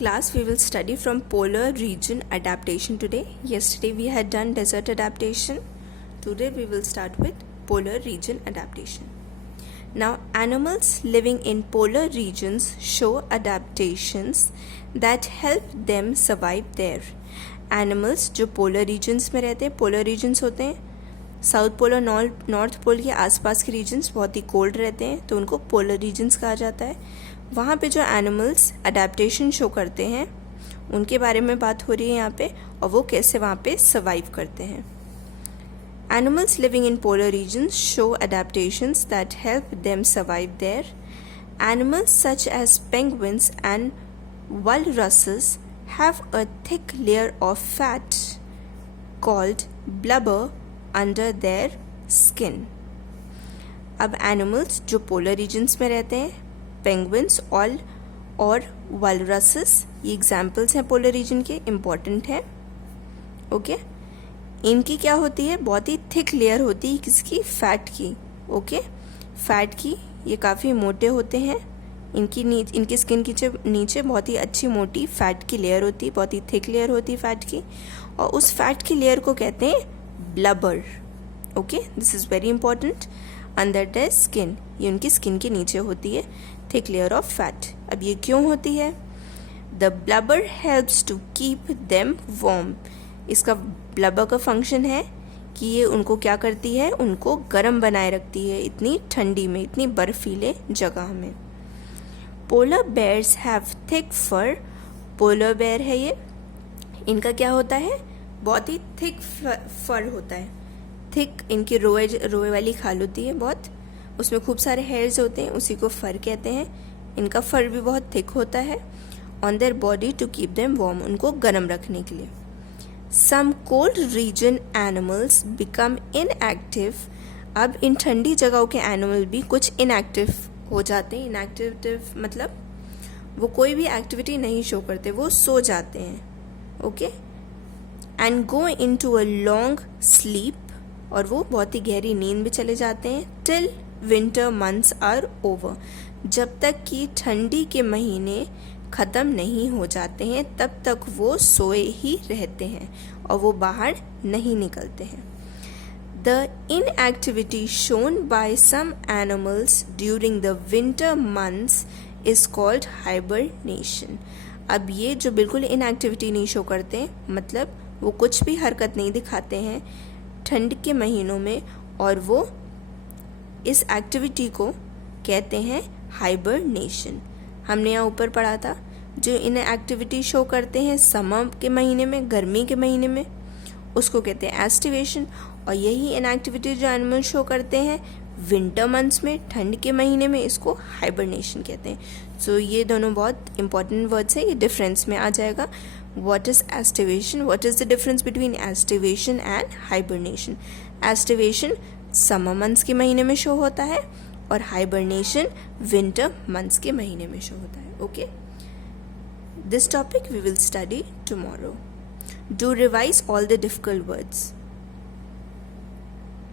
class, we will study from polar region adaptation today. Yesterday we had done desert adaptation. Today we will start with polar region adaptation. Now, animals living in polar regions show adaptations that help them survive there. Animals जो polar regions में रहते हैं, polar regions होते हैं south pole और north pole के आसपास के रीजन्स बहुत ही कोल्ड रहते हैं, तो उनको पोलर रीजन्स कहा जाता है. वहाँ पे जो एनिमल्स अडेप्टेशन शो करते हैं उनके बारे में बात हो रही है यहाँ पे, और वो कैसे वहाँ पे सर्वाइव करते हैं. Animals living in polar regions show adaptations that help them survive there. Animals such as penguins and walruses have a thick layer of fat called blubber under their skin. अब एनिमल्स जो polar regions में रहते हैं, penguins और walruses, ये examples हैं polar region के, important हैं. ओके, इनकी क्या होती है, बहुत ही थिक लेयर होती है किसकी, फैट की. ओके, फैट की. ये काफ़ी मोटे होते हैं. इनकी स्किन के नीचे बहुत ही अच्छी मोटी फैट की लेयर होती है, बहुत ही थिक लेयर होती है फैट की, और उस फैट की लेयर को कहते हैं blubber. Okay, this is very important. Under the skin, ये उनकी स्किन के नीचे होती है थिक लेयर ऑफ फैट. अब ये क्यों होती है? The blubber helps to keep them warm. इसका ब्लबर का फंक्शन है कि ये उनको क्या करती है, उनको गर्म बनाए रखती है इतनी ठंडी में, इतनी बर्फीले जगह में. Polar bears have thick fur. Polar bear है ये, इनका क्या होता है, बहुत ही थिक फर होता है. थिक, इनकी रोए वाली खाल होती है बहुत, उसमें खूब सारे हेयर्स होते हैं, उसी को फर कहते हैं. इनका फर भी बहुत थिक होता है. On their body to keep them warm, उनको गर्म रखने के लिए. Some cold region animals become inactive. अब इन ठंडी जगहों के एनिमल भी कुछ इनएक्टिव हो जाते हैं. इनएक्टिव मतलब वो कोई भी एक्टिविटी नहीं शो करते, वो सो जाते हैं. Okay, and go into a long sleep, और वो बहुत ही गहरी नींद में चले जाते हैं. Till winter months are over, जब तक कि ठंडी के महीने ख़त्म नहीं हो जाते हैं तब तक वो सोए ही रहते हैं और वो बाहर नहीं निकलते हैं. The inactivity shown by some animals during the winter months is called hibernation. अब ये जो बिल्कुल इनएक्टिविटी नहीं शो करते, मतलब वो कुछ भी हरकत नहीं दिखाते हैं ठंड के महीनों में, और वो इस एक्टिविटी को कहते हैं हाइबरनेशन. हमने यहाँ ऊपर पढ़ा था, जो इनएक्टिविटी शो करते हैं समर के महीने में, गर्मी के महीने में, उसको कहते हैं एस्टिवेशन. और यही इनएक्टिविटी जो एनिमल शो करते हैं विंटर मंथ्स में, ठंड के महीने में, इसको हाइबरनेशन कहते हैं. सो ये दोनों बहुत इंपॉर्टेंट वर्ड्स है, ये डिफरेंस में आ जाएगा. What is aestivation, what is the difference between aestivation and hibernation. Aestivation summer months के महीने में शो होता है और हाइबरनेशन विंटर मंथ्स के महीने में शो होता है. Okay, this topic we will study tomorrow. Do revise all the difficult words.